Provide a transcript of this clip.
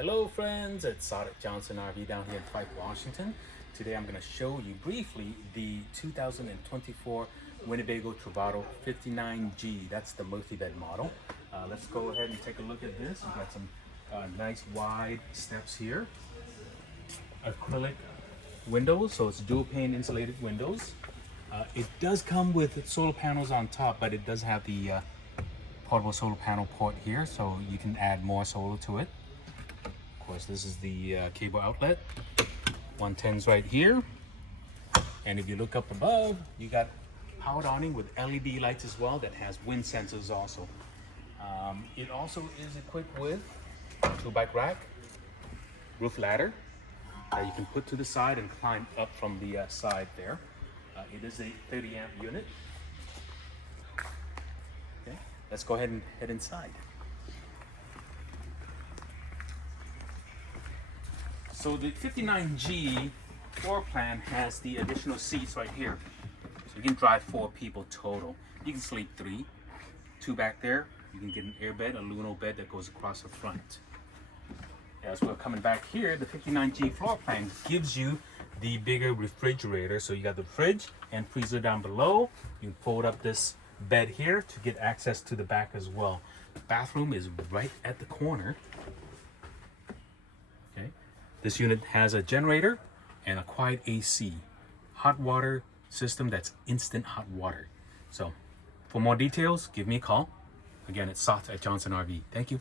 Hello friends, it's Sadiq Johnson RV down here in Fife, Washington. Today I'm going to show you briefly the 2024 Winnebago Travato 59G. That's the multi-bed model. Let's go ahead and take a look at this. We've got some nice wide steps here. Acrylic windows, so it's dual pane insulated windows. It does come with solar panels on top, but it does have the portable solar panel port here, so you can add more solar to it. Of course, this is the cable outlet. 110's right here. And if you look up above, you got powered awning with LED lights as well that has wind sensors also. It also is equipped with a 2-bike rack, roof ladder that you can put to the side and climb up from the side there. It is a 30 amp unit. Okay, let's go ahead and head inside. So the 59G floor plan has the additional seats right here. So you can drive 4 people total. You can sleep 3, 2 back there. You can get an air bed, a Luno bed that goes across the front. As we're coming back here, the 59G floor plan gives you the bigger refrigerator. So you got the fridge and freezer down below. You can fold up this bed here to get access to the back as well. The bathroom is right at the corner. Okay. This unit has a generator and a quiet AC. Hot water system that's instant hot water. So for more details, give me a call. Again, it's Sat at Johnson RV. Thank you.